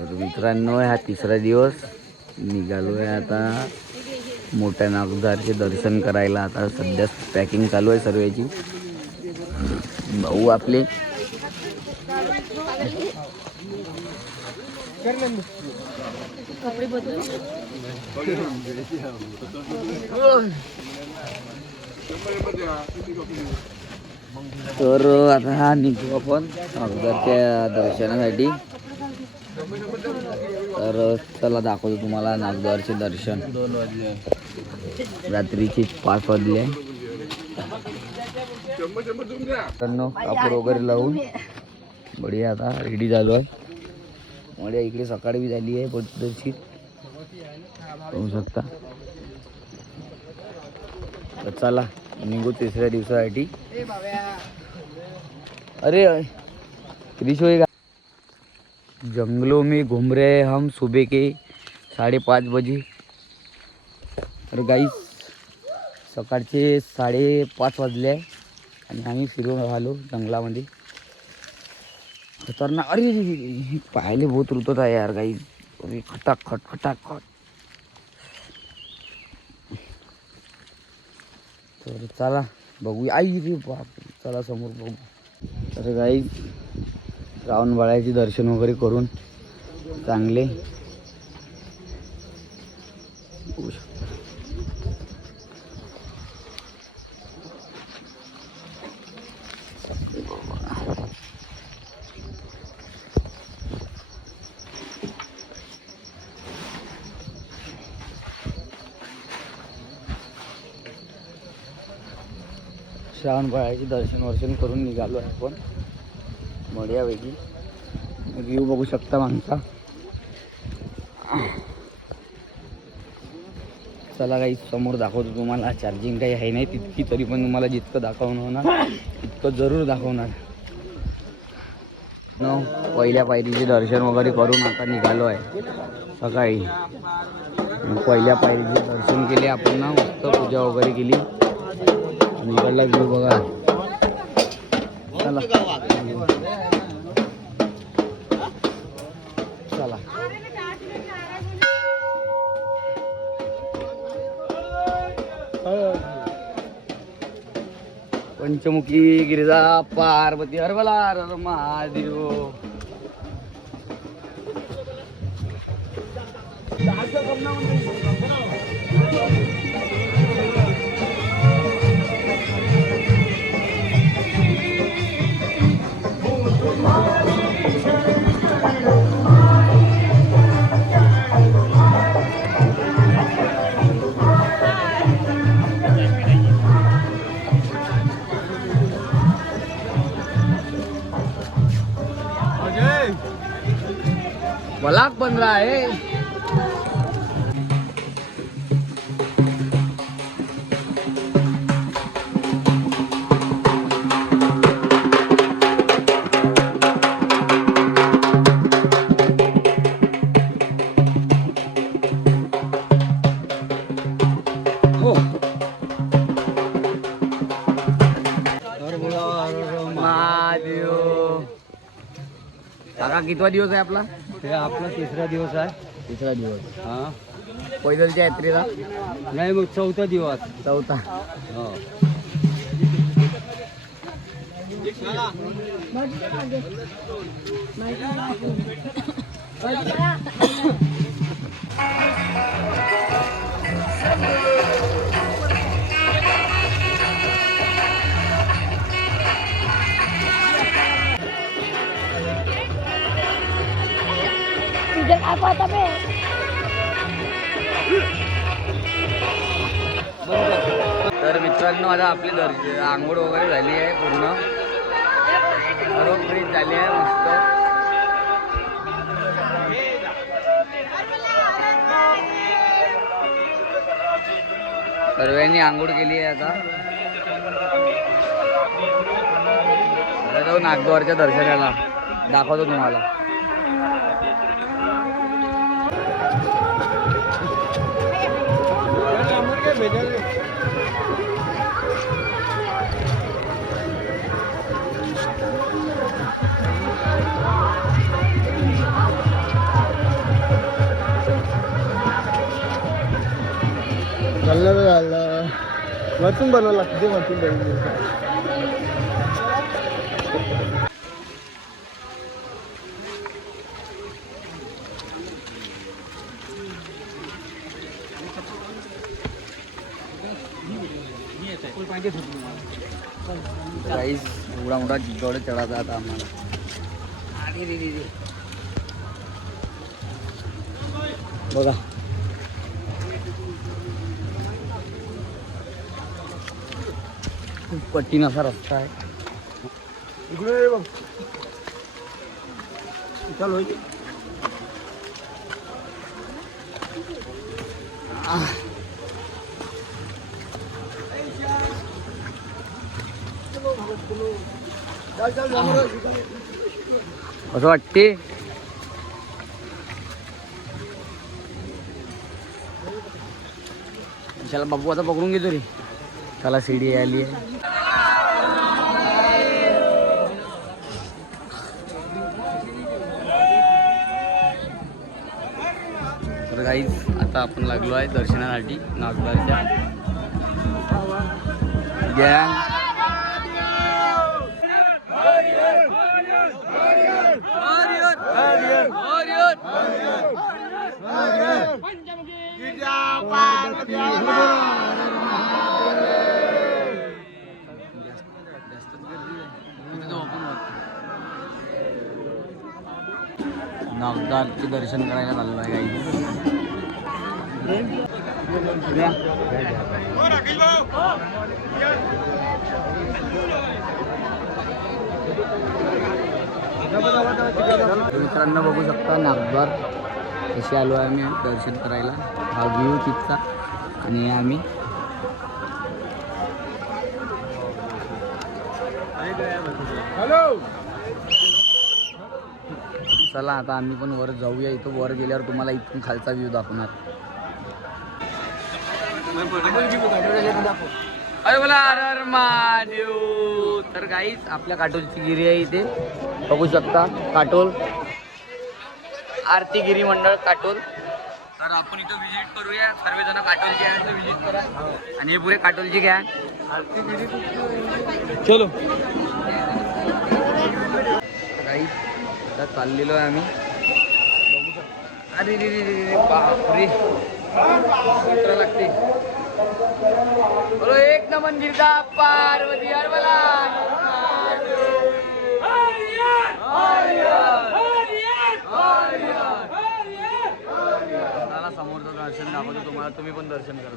तर मित्रांनो, हा तिसरा दिवस निघालो आहे आता मोठ्या नागदारचे दर्शन करायला. आता सध्या पॅकिंग चालू आहे सर्वेची. भाऊ आपले तर आता हा निघू आपण नागदारच्या दर्शनासाठी. तर चला दाखवतो तुम्हाला नागद्वारचे दर्शन. 2 वाजले, रात्रीचे 5 वाजले. कापूर वगैरे लावून बढिया आता रेडी झालो आहे. बढिया इकडे सकाळी बी झाली आहे पद्धतशीर, पाहू शकता. तर चला निघू तिसऱ्या दिवसासाठी. अरे क्रिश होएगा. जंगलों में घूम रहे हम सुबह के 5:30 बजे. तर गाईस सकाळचे 5:30 वाजले आहे आणि आम्ही फिरून राहिलो जंगलामध्ये. खतरनाक. अरे पाहिले बहुत रुतत आहे यार गाईस. अरे खटाखट खटाखट. तर चला बघूया. आई रे बाप, चला समोर बघू. तर गाईस रावणबाळ्याचे दर्शन वगैरे करून चांगले श्रावणबाळ्याचे दर्शन करून निघालो आहे आपण बढियापैकी. व्ह्यू बघू शकता माणसा. चला काही समोर दाखवतो तुम्हाला. चार्जिंग काही आहे नाही तितकी, तरी पण तुम्हाला जितकं दाखवणं होणार तितकं जरूर दाखवणार. पहिल्या पायरीचे दर्शन वगैरे करून आता निघालो आहे सकाळी. पहिल्या पायरीचे दर्शन केले आपण ना, मस्त पूजा वगैरे केली. निघाला व्ह्यू बघा. चला चला. पंचमुखी गिरिजा पार्वती हरबला महादेव. ब्लॉग बन रहा है. महादेव. काका कितवा दिवस आहे आपला? हे आपला तिसरा दिवस आहे. तिसरा दिवस. हा, पैदलच्या यात्रेला नाही मग चौथा दिवस. चौथा. हो. तर मित्रांनो, आता आपली आंघोळ वगैरे झाली आहे पूर्ण. सर्व फ्रेश झाली आहे मस्त. सर्वांनी आंघोळ केली आहे. आता जाऊ नागद्वारच्या दर्शनाला. दाखवतो तुम्हाला. वरतून बनवायला लागते वरतून बनवून. गाईस एवढा मोठा जिगवड चढायचा आता आम्हाला. अरे रे रे रे. बघा खूप कठीण असा रस्ता आहे. इकडे बघ चालू आहे. असं वाटते चला बाबू आता पकडून घेतो रे. त्याला सीडी आली आहे. तर गाईज आता आपण लागलो आहे दर्शनासाठी नागदारच्या गँग. नागदारचे दर्शन करायला चाललो आहे काही. मित्रांनो बघू शकता नागदार कसे आलो आहे आम्ही दर्शन करायला. हा व्ह्यू तिथचा आणि आम्ही चला आता आम्ही पण वर जाऊया. इथं वर गेल्यावर तुम्हाला इथून खालचा व्ह्यू दाखवणार. अरे बोला हर महादेव. तर गाईच आपल्या काटोलची गिरी आहे इथे बघू शकता. काटोल आरती गिरी मंडळ काटोल. तर आपण इथं विजिट करूया. सर्वजण काटोलचे आहे तर विजिट करा. आणि हे पुरे काटोलची घ्या आरती गिरी. चलो गाईच आता चाललेलो आहे आम्ही बघू शकता. अरे रे रे रे बापरे उतरा लागते. बोलो एक नमन गिरजा पार्वती हरवला. मला समोरचं दर्शन दाखवतो तुम्हाला. तुम्ही पण दर्शन करा.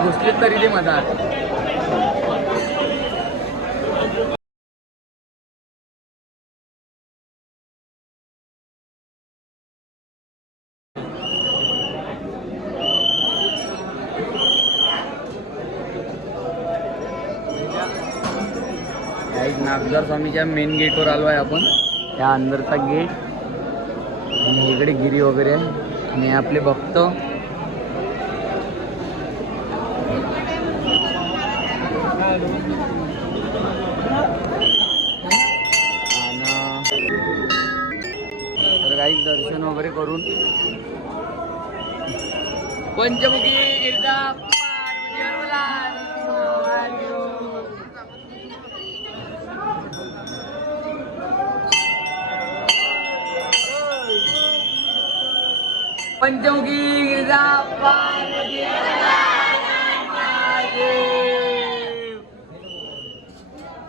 घुसलीत तरी ते मधात. नागदार स्वामीच्या मेन गेटवर आलो आहे आपण. त्या अंदरचा गेट आणि इकडे गिरी वगैरे आहे आणि आपले भक्त तर काही दर्शन वगैरे करून पंचमुखी गिरजा पार्वती हरवला. पंचमुखी गिरजा पार्वती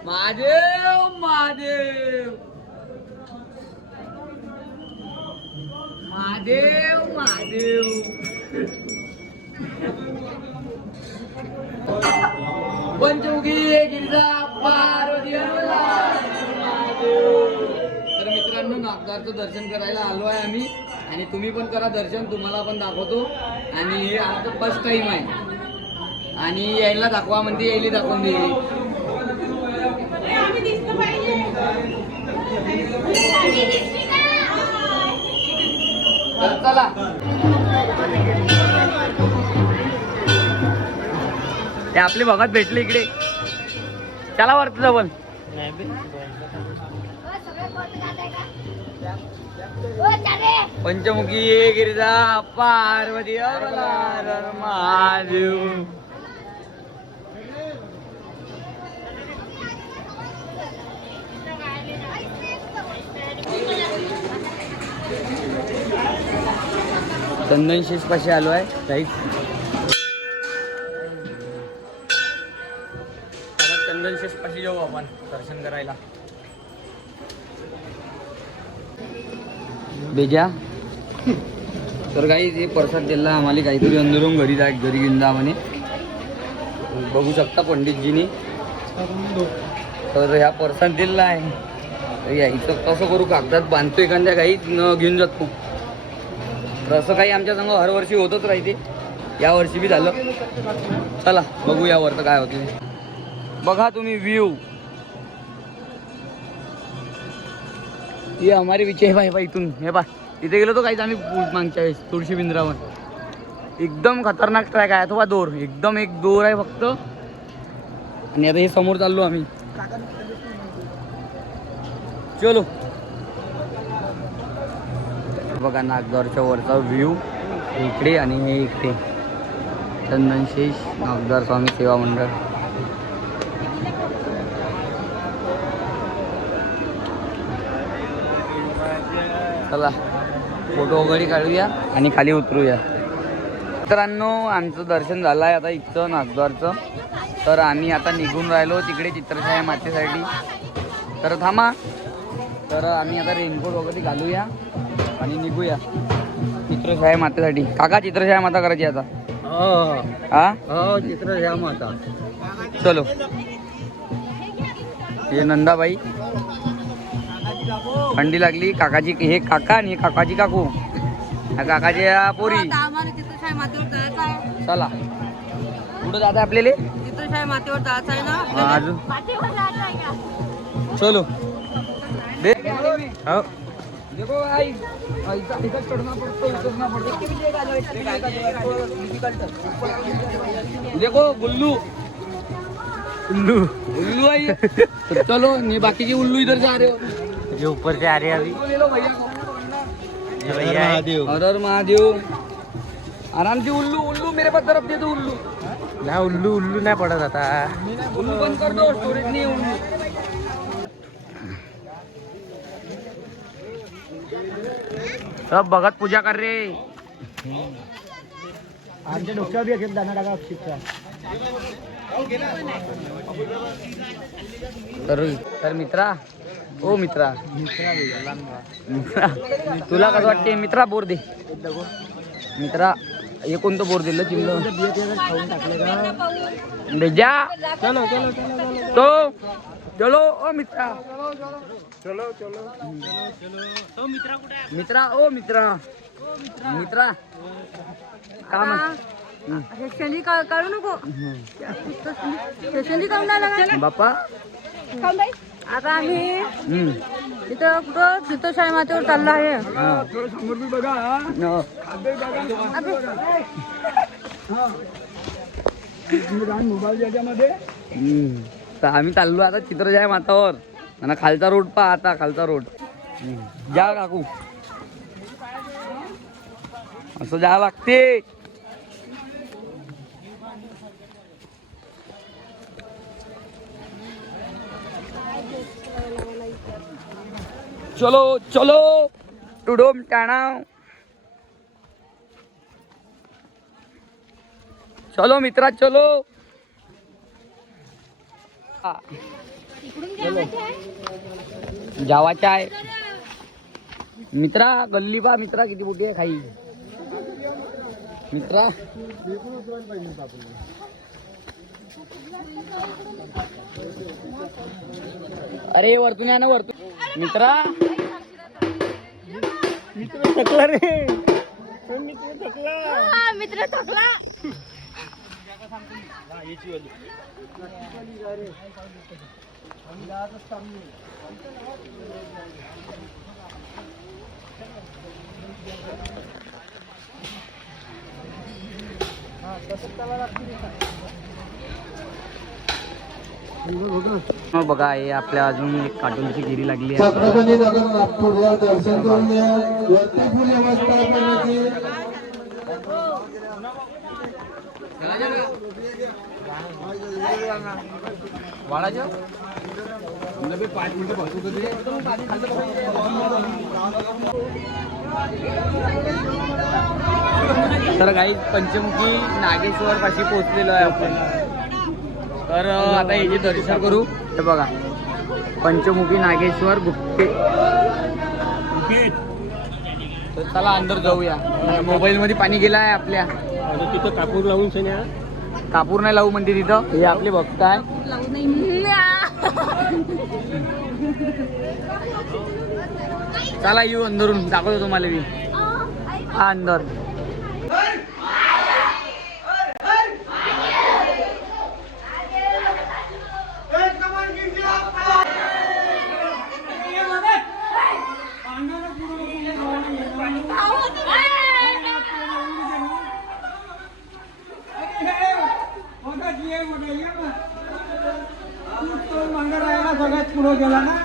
महादेव महादेव महादेव महादेव. पंचमुखी गिरजा पार्वती तर मित्रांनो नागदारचं दर्शन करायला आलो आहे आम्ही. आणि तुम्ही पण करा दर्शन. तुम्हाला पण दाखवतो. आणि हे आमचं फर्स्ट टाइम आहे. आणि यायला दाखवा म्हणते यायला दाखवून दे. चला ते आपले भगत भेटले इकडे. चला वरती जाऊ. पंचमुखी गिरिजा पार्वती महादेव. चंदनशीष पाशी आलो आहे काही. चंदनशीष पाशी जाऊ आपण दर्शन करायला. बेजा तर काही ते प्रसाद दिला आम्हाला काहीतरी अंदरून घरी घेऊन जा म्हणे. बघू शकता पंडितजीनी. तर ह्या प्रसाद दिला आहे. तर यायचं कसं करू, कागदात बांधतो एखाद्या काही न घेऊन जातो. तर असं काही आमच्या संग हरवर्षी होतच राहते. या वर्षी बी झालं. चला बघू यावर काय होते. बघा तुम्ही व्ह्यू. ये हमारे विषय भाई भाई इथून हे बा तिथे गेलो तो काहीच आम्ही मागच्या वेळेस तुळशी बिंद्रावर. एकदम खतरनाक ट्रॅक आहे. अथवा दोर एकदम एक दोर आहे फक्त. आणि आता हे समोर चाललो आम्ही. चलो बघा नागदारच्या वरचा व्ह्यू इकडे आणि हे इकडे. चंदनशीष नागदार स्वामी सेवा मंडळ. चला फोटो वगैरे काढूया आणि खाली उतरूया. मित्रांनो आमचं दर्शन झालं आहे आता इथं नागद्वारचं. तर आम्ही आता निघून राहिलो तिकडे चित्रछाया मातेसाठी. तर थांबा. तर आम्ही आता रेनकोट वगैरे घालूया आणि निघूया चित्रछाया मातेसाठी. काका चित्रछाया माता करायची आता. हा चित्रछाया माता. चलो. हे नंदाबाई. थंडी लागली. काकाची हे काका आणि काकाची काकू. काकाच्या पोरी. चला कुठं जात आहे आपल्याला. चित्रछाया मातेवर जायचं आहे ना अजून. चलो देखो आई चढ़ना पड़ता उतरना पड़ता. देखो गुल्लू उल्लू उल्लू आई. तो चलो नहीं बाकी के उल्लू इधर जा रहे हो. जो ऊपर से आ रहे हैं अभी. ले लो भैया. हर हर महादेव. आराम से उल्लू उल्लू मेरे पास तरफ दे दो. उल्लू ना उल्लू उल्लू नाही पडत आता. उल्लू बंद कर दो. स्टोरेज नहीं है उल्लू. सब भगत पूजा कर रे. आमच्या डोक्यावर बी एक दाना टाका शिक्षा. तर मित्रा ओ मित्रा तुला कसं वाटते मित्रा. बोर दे मित्रा. हे कोणतं बोर दिलं चिमलं. खाऊन टाकले का. बेजा चलो चलो चलो तो चलो ओ मित्रा. चलो चलो. मित्रा ओ मित्रा मित्रा काम शेंडी काढू नको. शेंडी काढून नाही लागत बाप्पा. आता आम्ही तिथं कुठं चित्रछाया मातेवर चाललो आहे. थोडं समोर बी बघा. मोबाईल याच्यामध्ये. तर आम्ही चाललो आता चित्रछाया मातावर. आणि खालचा रोड पहा आता. खालचा रोड जा काकू. असं जा लागते. चलो चलो टुडोम टाणा. चलो मित्रा चलो. जावाचा आहे मित्रा. गल्ली पा मित्रा किती मोठी आहे खाई. मित्रा अरे वरतून या ना वरतून. मित्रा मित्र थकला रे. मित्र थकला. मित्र थकला. मग बघा हे आपल्या अजून एक कार्टूनची गिरी लागली आहे. छत्रपती नगर नागपूर या दर्शन करून या. वरती फुल व्यवस्था करण्याची. तर काही पंचमुखी नागेश्वर पाशी पोहोचलेलो आहे आपण. तर आता याचे दर्शन करू. हे बघा पंचमुखी नागेश्वर गुप्ते. तर चला अंदर जाऊया. मोबाईल मध्ये पाणी गेलं आहे आपल्या. तिथं कापूर लावून सन्या कापूर नाही लावू म्हणते तिथं. हे आपले भक्त आहे. चला येऊ अंदरून दाखवतो तुम्हाला मी. हा अंदर सगळ्यात पुढे गेला ना.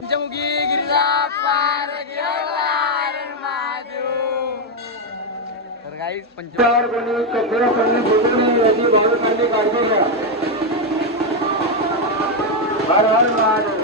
पंचमुखी गिरिजा पार गेला रे महादेव. तर गाईस कोणी कचरा पडणे फुटू नये याची भावनांची काळजी घ्या. हर हर महादेव.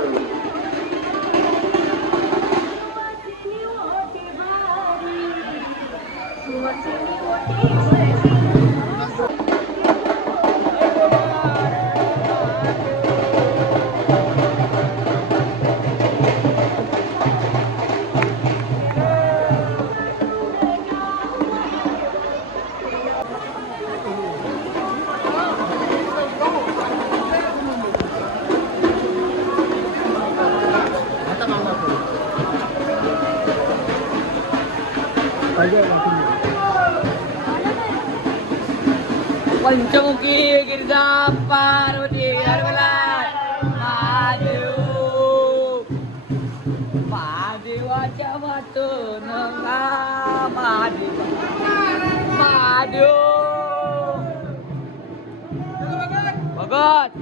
पंचमुखी गिरिजा पार्वती हरवला महादेव. महादेवाच्या वाटून महादेव महादेव भगत.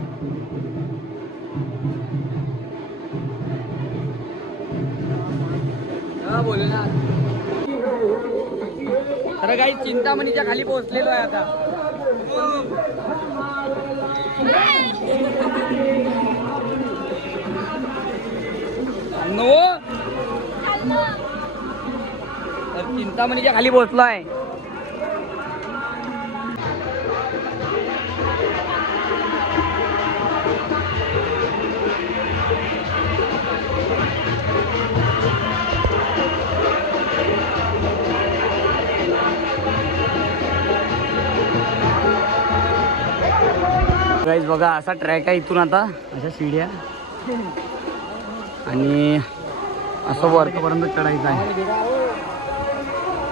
बोलू ना. तर काही चिंतामणीच्या खाली पोहोचलेलो आहे आता. नो तर चिंतामणीच्या खाली पोहोचलो आहे. गाईज बघा असा ट्रॅक आहे. इथून आता अशा शिड्या आणि असं वरपर्यंत चढायचं आहे.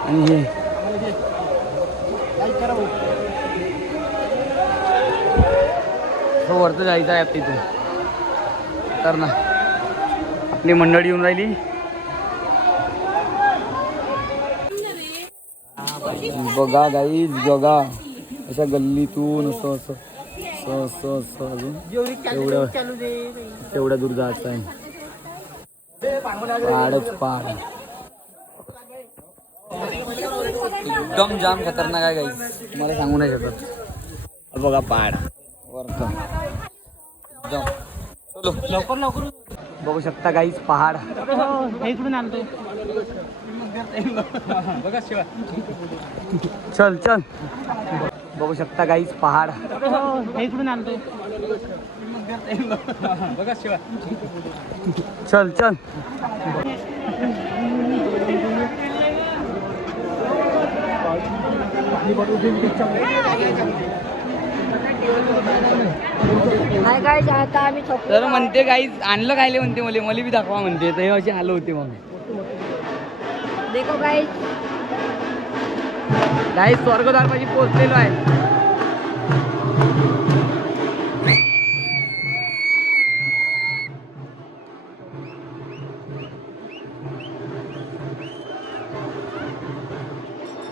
आणि हे असं वरतं जायचं आहे तिथून. तर ना आपली मंडळी येऊन राहिली. बघा गाईज बघा अशा गल्लीतून असं असं असं असं असं अजून तेवढ्या दूर जायचं आहे. पहाडच पहाड एकदम जाम खतरनाक आहे गाईज. तुम्हाला सांगू नाही शकत. बघा पहाड वरतं एकदम. चलो लवकर लवकर बघू शकता गाईज पहाड. इकडून आणतो बघा शिवा. चल चल बघू शकता गाईज पहाड. इकडून आणतो बघा शिवा. चल चल हाय काय आता आम्ही तर म्हणते गाईज आणलं खायले म्हणते मला बी दाखवा म्हणते. तर हे असे आलो होते मग. देखो गाइस काही स्वर्गद्वार पाशी पोहोचलेलो आहे.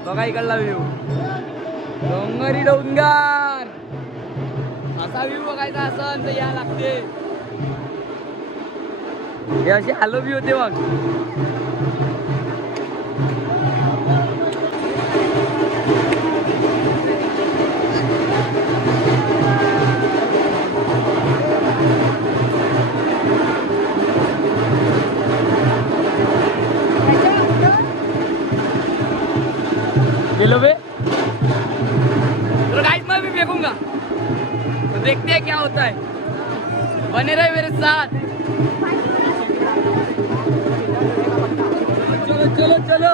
बघा इकडला व्ह्यू, डोंगरी डोंगर. असा व्ह्यू बघायचा असन तर या लागते. हे असे आलो बी होते बघ. गेलो बे तो गाइस मैं भी फेंकूंगा तो देखते हैं क्या होता है. बने रहे मेरे साथ. चलो चलो चलो.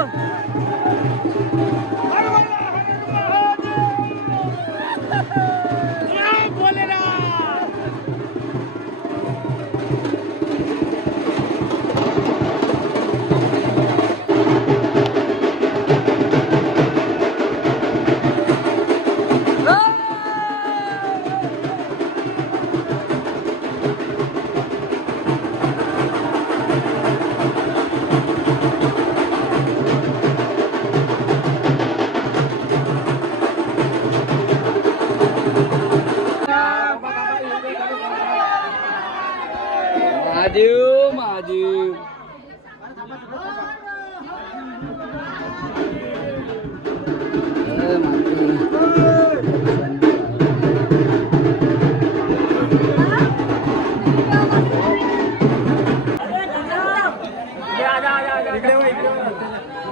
महादेव महादेव.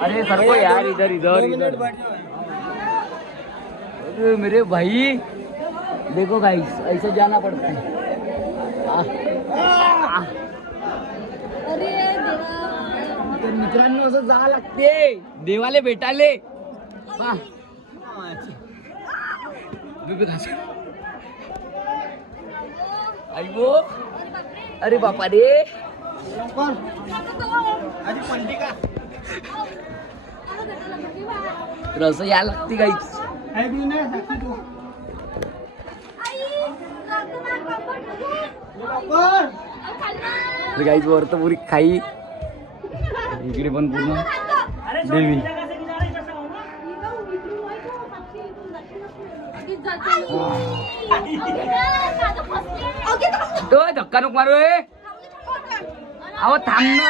अरे सरको यार, इधर इधर इधर. अरे मेरे भाई देखो गाइस, ऐसे जाना पड़ता है. तर मित्रांनो असं जा लागते देवाले भेटाले. आई वो, अरे बापा रे. तर असं या लागते गाईच. गाईच वर तर पुरी खाई, इकडे पण पूर्ण देवी. तो धक्का नको मारू. अहो थांब ना.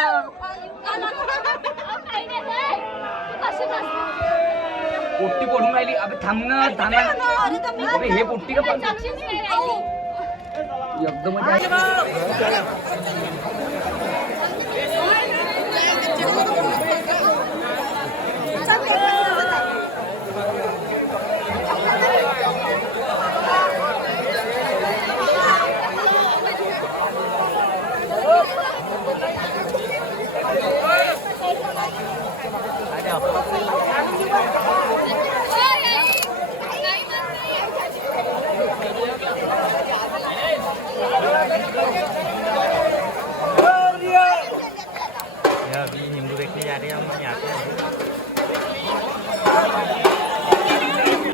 पोट्टी पडून राहिली. अबे थांब ना, थांब. अबे हे पोट्टी का पण एकदम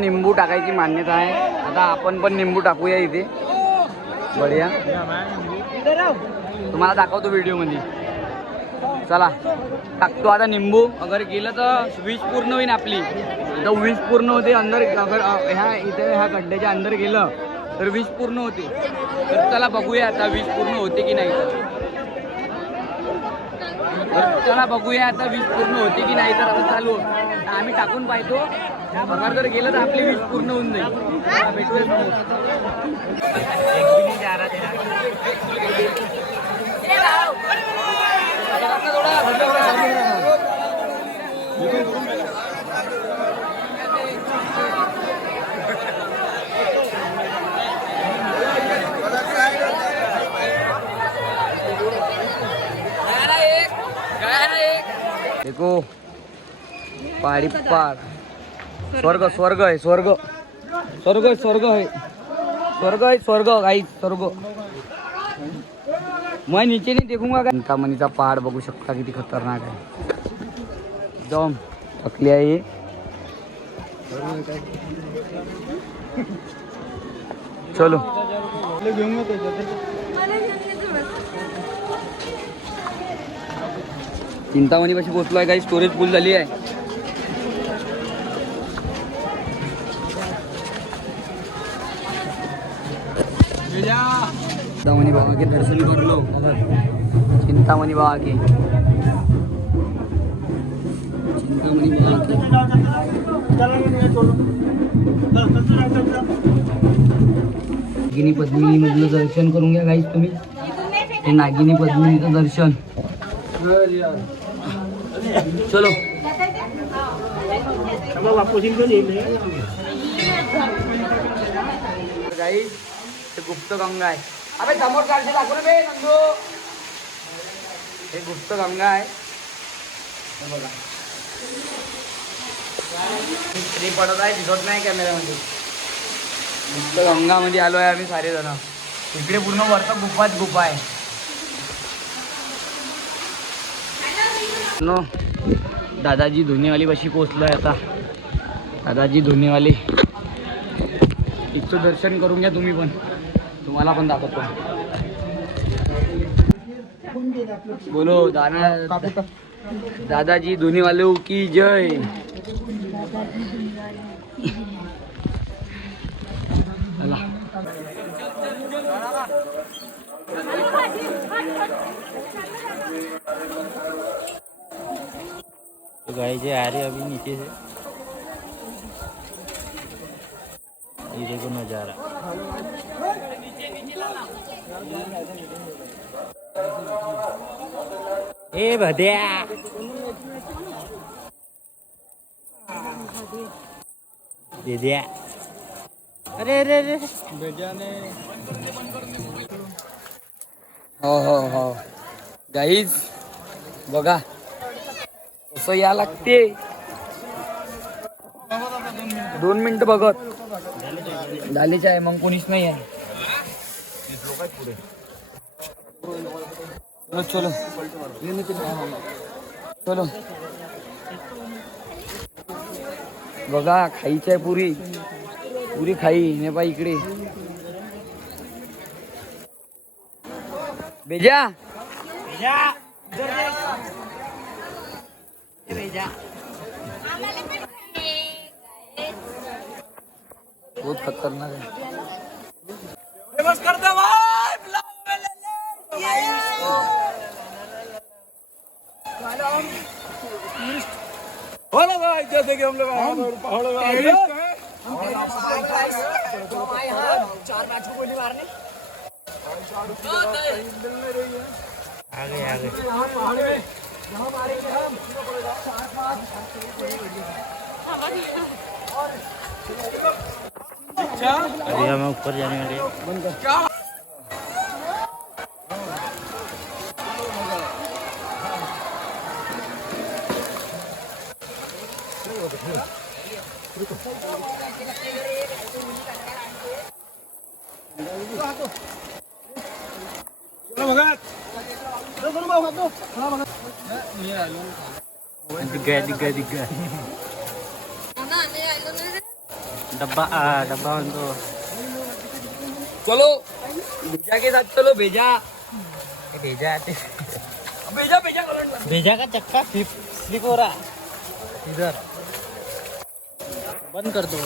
निंबू टाकायची मान्यता आहे. आता आपण पण निंबू टाकूया इथे. बढिया, तुम्हाला दाखवतो व्हिडिओ मध्ये. चला टाकतो आता निंबू. अगर गेलं तर वीज पूर्ण होईल आपली. तर वीज पूर्ण होते अंदर. अगर ह्या इथे ह्या खड्ड्याच्या अंदर गेलं तर वीज पूर्ण होते. तर चला बघूया आता वीज पूर्ण होते की नाही. तर चला बघूया आता वीज पूर्ण होते की नाही. तर आता चालू आम्ही टाकून पाहतो. अगर जर गेलं तर आपली वीज पूर्ण होऊन जाईल. भेटूया समोर. देखो पहाड़ी पहाड़. स्वर्ग स्वर्ग है. स्वर्ग स्वर्ग स्वर्ग है. स्वर्ग है. स्वर्ग गाइस, स्वर्ग. मैं नीचे नहीं देखूंगा. चिंतामणीचा पहाड़ बघू शकता किती खतरनाक आहे. एकदम थकली आहे. चलो चिंतामणी पाशी पोहोचलो आहे. काही स्टोरेज फुल झाली आहे. चिंतामणी बाबा के दर्शन कर लो. चिंतामणी बाबा के नागिनी पद्मिनी मधलं दर्शन करून घ्या गाईस तुम्ही. हे नागिनी पद्मिनीचं दर्शन. चलो गाईस हे गुप्त गंगा आहे. अबे समोर काढते दाखव रे बे नंदू. हे गुप्त गंगा आहे. हे बघा स्त्री पडत आहे, दिसत नाही कॅमेऱ्यामध्ये. गुप्त गंगामध्ये आलो आहे आम्ही सारे जण. इकडे पूर्ण वरचा गुफाच गुफा आहे. नो दादाजी धुनीवाली पाशी पोचलो आहे आता. दादाजी धुनीवाली इथचं दर्शन करून घ्या तुम्ही पण. तुम्हाला पण दाखवतो. बोलो दादाजी धुनीवाले की जय. तो गाय जे आ रहे अभी नीचे से. ये देखो नजारा. ए भद्या दे दिया. अरे अरे अरे हो गाईज बघा कसं या लागते. 2 मिनिटं बघत झालीच आहे. मग कोणीच नाही आहे. चलो चलो बघा खाईची आहे पुरी. पुरी खाई ने बा इकडे. बेजा बहुत खतरनाक आहे. जैसे कि हम लोग पहाड़ों में आगे 4 मैच को गोली मारने. आगे आगे. अभी हम ऊपर जाने वाले हैं. दिग्गा डब्बा तो चलो भेजा के साथ चलो. भेजा भेजा भेजा भेजा भेजा का चक्का स्लिप हो रहा इधर. बंद कर दो.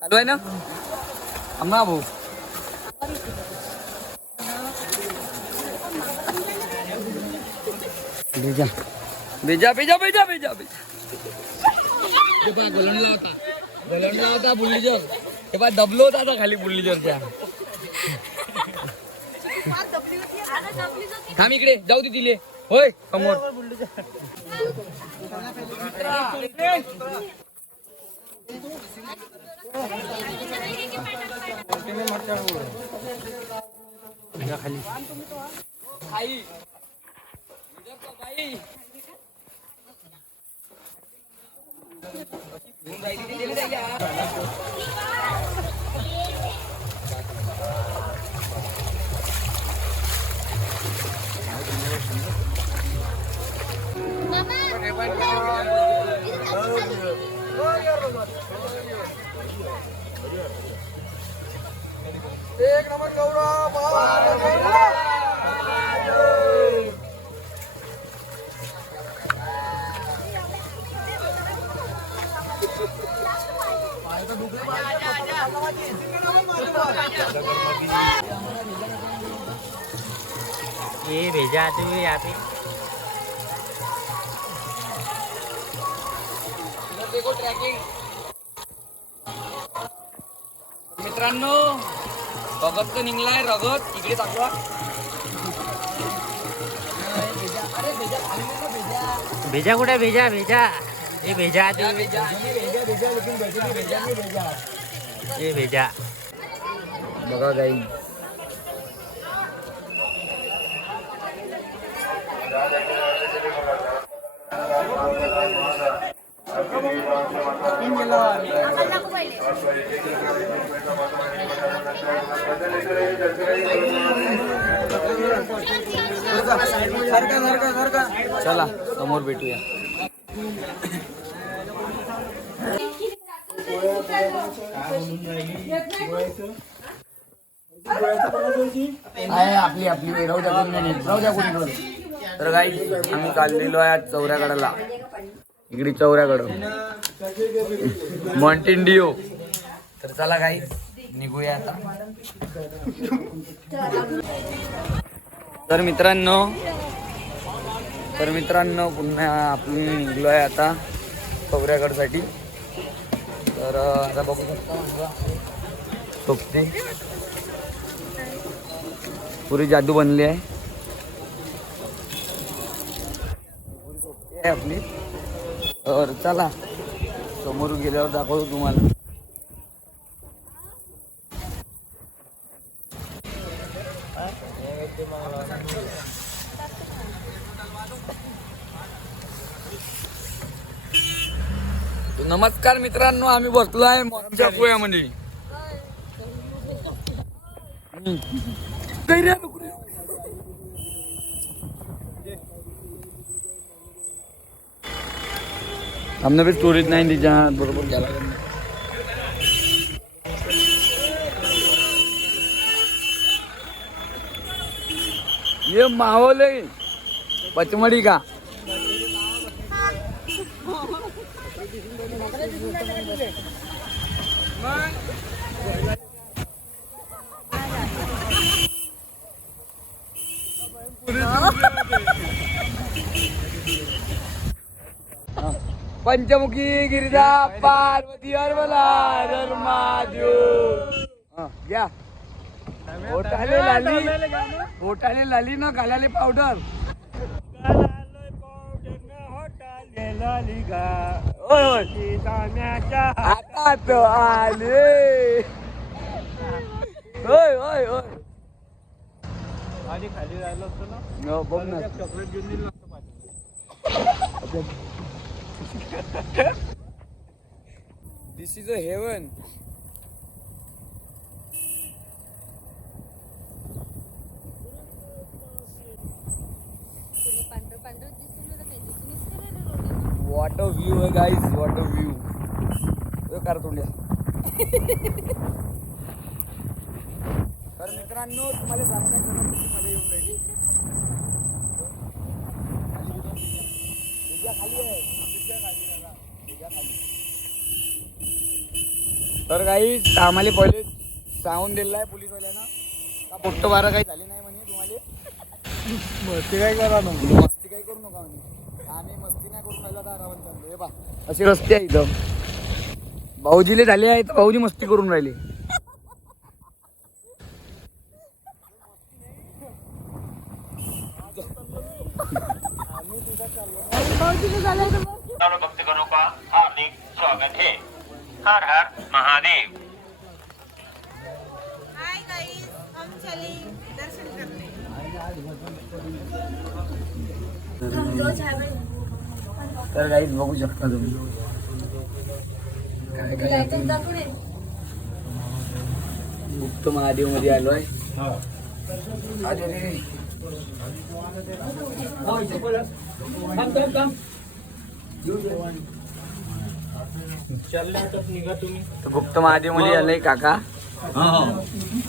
चालू आहे ना अम्मा भाऊ. भेजा भेजा भेजा भेजा भेजा भेजा. गलंडला होता बुल्लीजर. हे बा दबलो होता आता खाली बुल्लीजरच्या. थांब इकडे जाऊ दे तिले. होय समोर खाली खाई ये भेजा तुम्ही यहाँ पे मित्रांनो रगत तो निघलाय रगत इकडे दाखवा. भेजा कुठे भेजा भेजा ये भेजा तुम्ही ये भेजा बघा गाई चला समोर भेटूया. आहे आपली आपली राहू द्या कोणी नाही राहू द्या कोणी. तर गाई आम्ही चाललेलो आहे आज चौऱ्यागडाला. इकडे चौऱ्यागड माउंटेन डिओ. तर चला गाई निघूया आता. तर मित्रांनो पुन्हा आपण निघलो आहे आता चौऱ्यागडसाठी. तर आता बघू शकता सोबती पुरी जादू बनली आहे आपली. तर चला समोर गेल्यावर दाखवतो तुम्हाला. नमस्कार मित्रांनो, आम्ही बसलो आहे मोठ्या पुण्यामध्ये. हमने भी स्टोरेज नाही तिच्या बरोबर गेला. ये माहौल है पचमढ़ी का. पंचमुखी गिरिजा पार्वती हरवला घ्या. ओटाले लाली ना घालाले पावडर. आता तो आले. होय होय होय खाली राहिलो असतो ना बघ ना. चॉकलेट घेऊन दिलं This is a heaven. What a view है guys, what a view. तो कर तोंड्या. तर मित्रांनो तुम्हाला सांगण्याचं ना कशी मजा येऊन राहिली. तर काही आम्हाला पहिले सांगून दिलेलं आहे पोलीसवाल्यानं का पोट्ट बारा काही झाली नाही म्हणे तुम्हाला. मस्ती काय करा ना. मस्ती काय करू नका म्हणे. आम्ही मस्ती नाही करून राहिला तर आरामात चाललो. हे बा असे रस्ते आहे इथं. भाऊजीले झाले आहे तर भाऊजी मस्ती करून राहिले. भक्तगणों का हार्दिक स्वागत है. हर हर महादेव. हाय गाइस, हम चले दर्शन करने. तर गाईज बघू शकता तुम्ही काय काय गुप्त महादेव मध्ये आलो आहे. तर गुप्त महादेव मध्ये आलंय काका.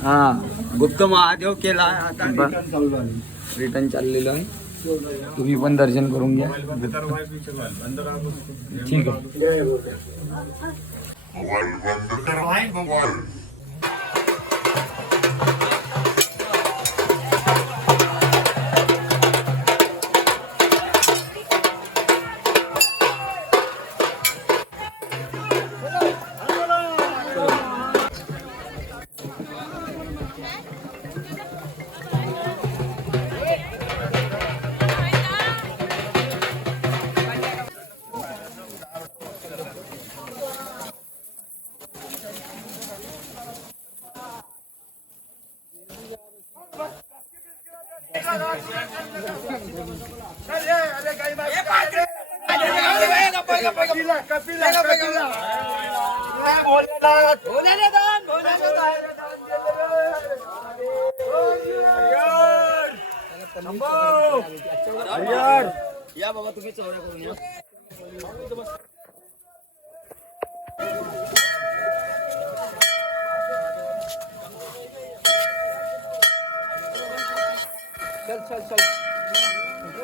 हा गुप्त महादेव केला आता रिटर्न चाललेलो आहे. तुम्ही पण दर्शन करून घ्या. ठीक आहे. या बाबा तुम्ही चौऱ्या करून या. चल चल चल